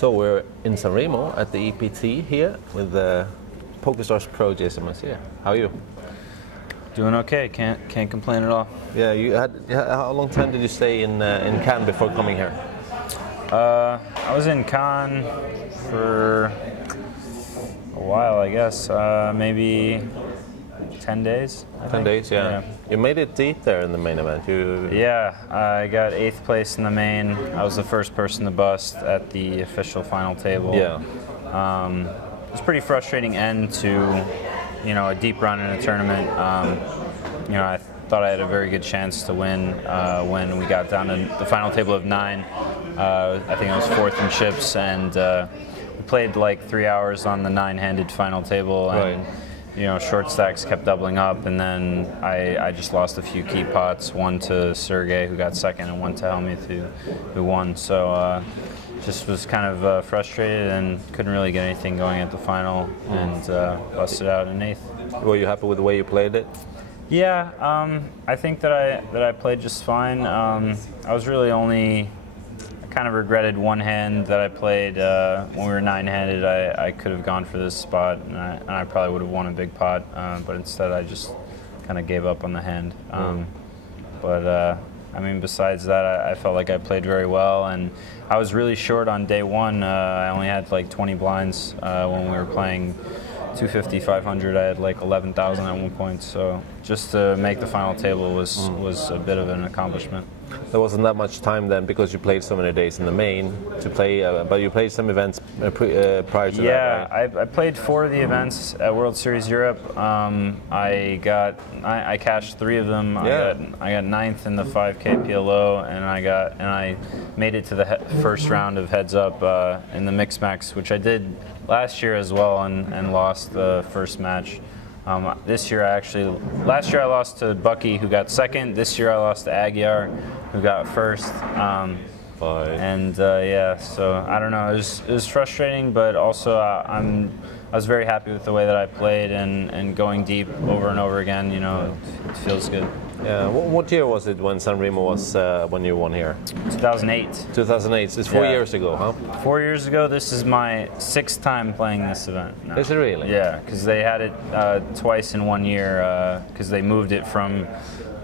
So we're in San Remo at the EPT here with the Pokerstars Pro Jason Mercier. How are you? Doing okay. Can't complain at all. Yeah, how long time did you stay in Cannes before coming here? I was in Cannes for a while, I guess. Maybe 10 days. 10 days, yeah. You made it deep there in the main event. Yeah, I got 8th place in the main. I was the first person to bust at the official final table. Yeah. It was a pretty frustrating end to, a deep run in a tournament. I thought I had a very good chance to win when we got down to the final table of 9. I think I was 4th in chips, and we played like 3 hours on the 9-handed final table. And, short stacks kept doubling up, and then I just lost a few key pots, one to Sergey, who got 2nd, and one to Helmuth, who won. So just was kind of frustrated and couldn't really get anything going at the final, and busted out in 8th. Were you happy with the way you played it? Yeah, I think that I played just fine. I was really only... kind of regretted one hand that I played when we were 9-handed. I could have gone for this spot, and I probably would have won a big pot, but instead I just kind of gave up on the hand. Besides that, I felt like I played very well, and I was really short on day one. I only had like 20 blinds when we were playing 250, 500. I had like 11,000 at one point, so just to make the final table was a bit of an accomplishment. There wasn't that much time then because you played so many days in the main to play, but you played some events prior to that, right? I played 4 of the events at World Series Europe. I cashed 3 of them. Yeah. I got 9th in the 5K PLO, and I made it to the first round of Heads Up in the Mixed Max, which I did last year as well, and lost the first match. Last year I lost to Bucky, who got 2nd. This year I lost to Aguiar, who got 1st. So I don't know. It was frustrating, but also I was very happy with the way that I played, and going deep over and over again. It feels good. Yeah. What year was it when San Remo was when you won here? 2008. 2008. It's 4 years ago, huh? 4 years ago. This is my 6th time playing this event now. Is it really? Yeah, because they had it twice in 1 year because they moved it from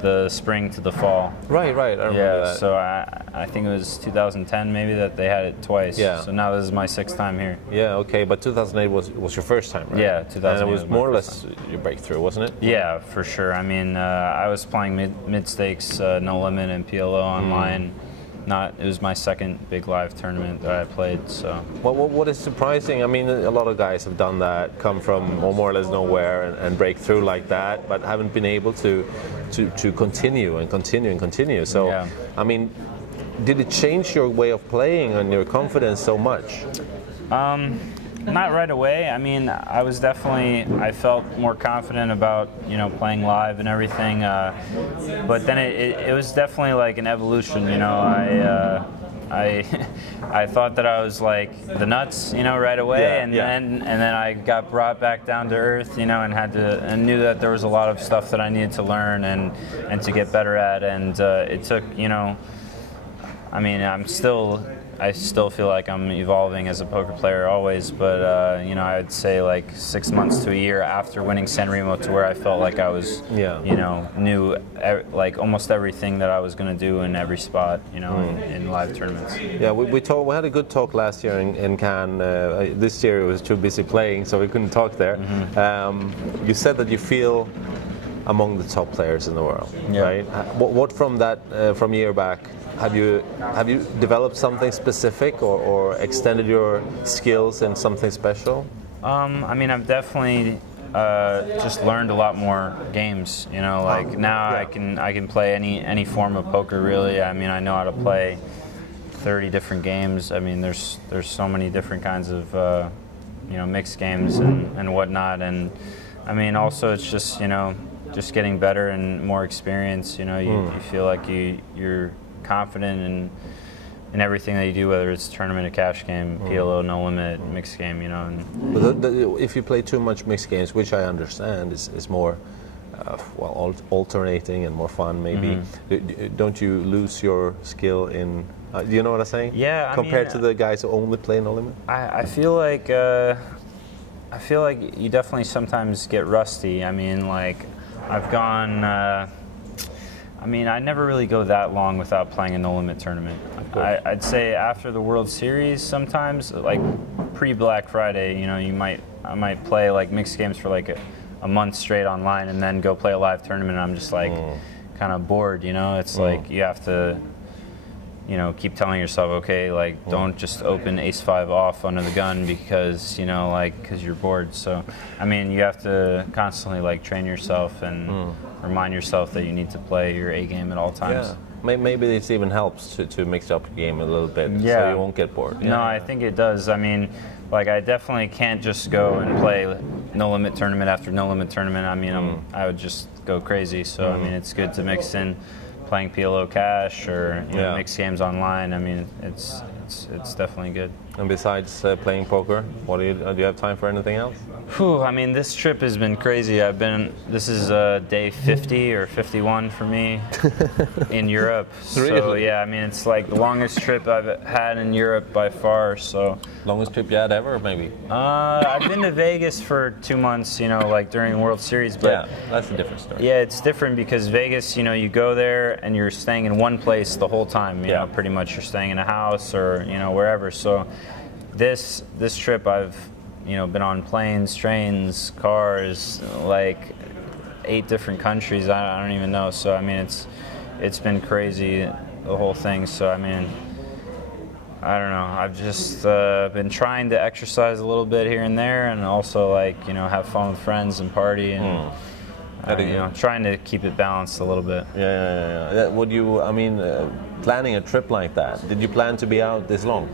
the spring to the fall. Right. I remember that. So I think it was 2010 maybe that they had it twice. Yeah. So now this is my 6th time here. Yeah. Okay, but 2008 was your first time, right? Yeah, 2008. And it was more or less your breakthrough, wasn't it? Yeah, for sure. I mean, I was playing mid stakes, no limit, and PLO online. It was my 2nd big live tournament that I played. So. What is surprising? I mean, a lot of guys have done that, come from more or less nowhere and break through like that, but haven't been able to continue. So, yeah. I mean, did it change your way of playing and your confidence so much? Not right away. I mean, I felt more confident about, playing live and everything. But then it was definitely like an evolution, I thought that I was like the nuts, right away, and then I got brought back down to earth, and knew that there was a lot of stuff that I needed to learn and to get better at, and it took, I mean, I still feel like I'm evolving as a poker player always, but I would say like 6 months to a year after winning San Remo to where I felt like I was, knew like almost everything that I was going to do in every spot, in live tournaments. Yeah, we had a good talk last year in Cannes. This year it was too busy playing, so we couldn't talk there. You said that you feel among the top players in the world, right? What from that from a year back? Have you developed something specific or extended your skills in something special? I mean, I've definitely just learned a lot more games. Now I can play any form of poker really. I mean, I know how to play 30 different games. I mean, there's so many different kinds of mixed games and whatnot. And I mean, also it's just just getting better and more experience. You feel like you're confident in everything that you do, whether it's tournament, a cash game, PLO, no limit, mixed game, But if you play too much mixed games, which I understand is more, alternating and more fun, maybe. Don't you lose your skill in Do you know what I'm saying? Yeah. Compared to the guys who only play No Limit. I feel like you definitely sometimes get rusty. I mean, like I've gone. I never really go that long without playing a No Limit tournament. I'd say after the World Series, sometimes like pre-Black Friday, you know, I might play like mixed games for like a month straight online, and then go play a live tournament. And I'm just like kind of bored, you know. It's like you have to, you know, keep telling yourself, okay, like don't just open ace-5 off under the gun because, you know, like because you're bored. So I mean, you have to constantly like train yourself and remind yourself that you need to play your A game at all times. Yeah. Maybe this even helps to mix up your game a little bit, so you won't get bored. No, I think it does. I mean, like I definitely can't just go and play No Limit tournament after No Limit tournament. I mean, I would just go crazy. So I mean, it's good to mix in playing PLO cash or you know, mix games online. I mean, it's definitely good. And besides playing poker, what do you have time for anything else? Whew, I mean, this trip has been crazy. This is day 50 or 51 for me in Europe. Really? So yeah, I mean, it's like the longest trip I've had in Europe by far. So longest trip you had ever, maybe? I've been to Vegas for 2 months, you know, like during the World Series. But yeah, that's a different story. Yeah, it's different because Vegas, you know, you go there and you're staying in one place the whole time. You know, pretty much you're staying in a house or, you know, wherever. So this trip I've, you know, been on planes, trains, cars, like 8 different countries. I don't even know. So I mean, it's been crazy, the whole thing. So I mean, I don't know. I've just been trying to exercise a little bit here and there, and also like, you know, have fun with friends and party and. You know, trying to keep it balanced a little bit. Yeah. Would you? I mean, planning a trip like that, did you plan to be out this long?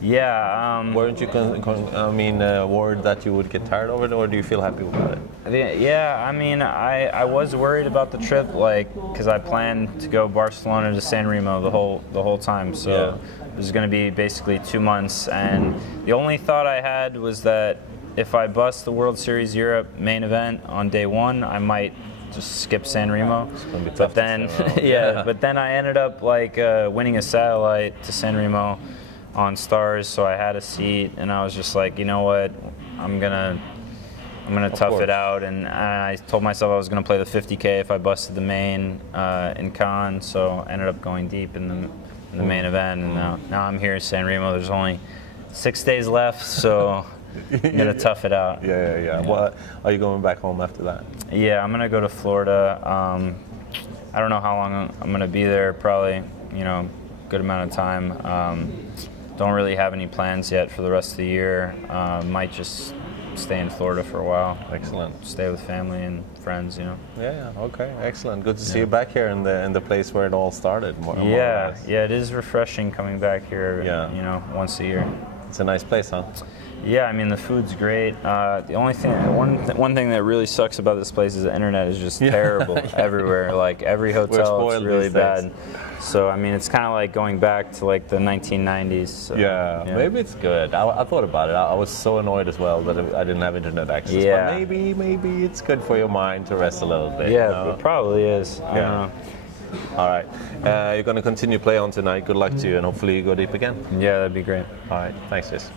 Yeah. Weren't you, worried that you would get tired of it, or do you feel happy about it? Yeah, I mean, I was worried about the trip, like, because I planned to go Barcelona to San Remo the whole time. So it was going to be basically 2 months, and the only thought I had was that if I bust the World Series Europe main event on day 1, I might just skip San Remo. It's gonna be tough. But then, but then I ended up like winning a satellite to San Remo on Stars, so I had a seat, and I was just like, you know what, I'm gonna tough it out, and I told myself I was gonna play the 50K if I busted the main in Cannes, so I ended up going deep in the main event, and now I'm here at San Remo. There's only 6 days left, so. I'm gonna tough it out. Yeah. What, are you going back home after that? Yeah, I'm gonna go to Florida. I don't know how long I'm gonna be there. Probably, you know, good amount of time. Don't really have any plans yet for the rest of the year. Might just stay in Florida for a while. Excellent. Stay with family and friends, you know. Yeah. Okay. Excellent. Good to see you back here in the place where it all started. More or less. Yeah. It is refreshing coming back here. You know, once a year. It's a nice place, huh? Yeah, I mean, the food's great. The only thing, one thing that really sucks about this place is the internet is just terrible everywhere. Like every hotel, it's really bad. So I mean, it's kind of like going back to like the 1990s. So, yeah, maybe it's good. I thought about it. I was so annoyed as well that I didn't have internet access. Yeah. But maybe it's good for your mind to rest a little bit. Yeah, you know? It probably is. I don't know. All right. You're going to continue play on tonight. Good luck to you, and hopefully you go deep again. Yeah, that'd be great. All right. Thanks, Jason.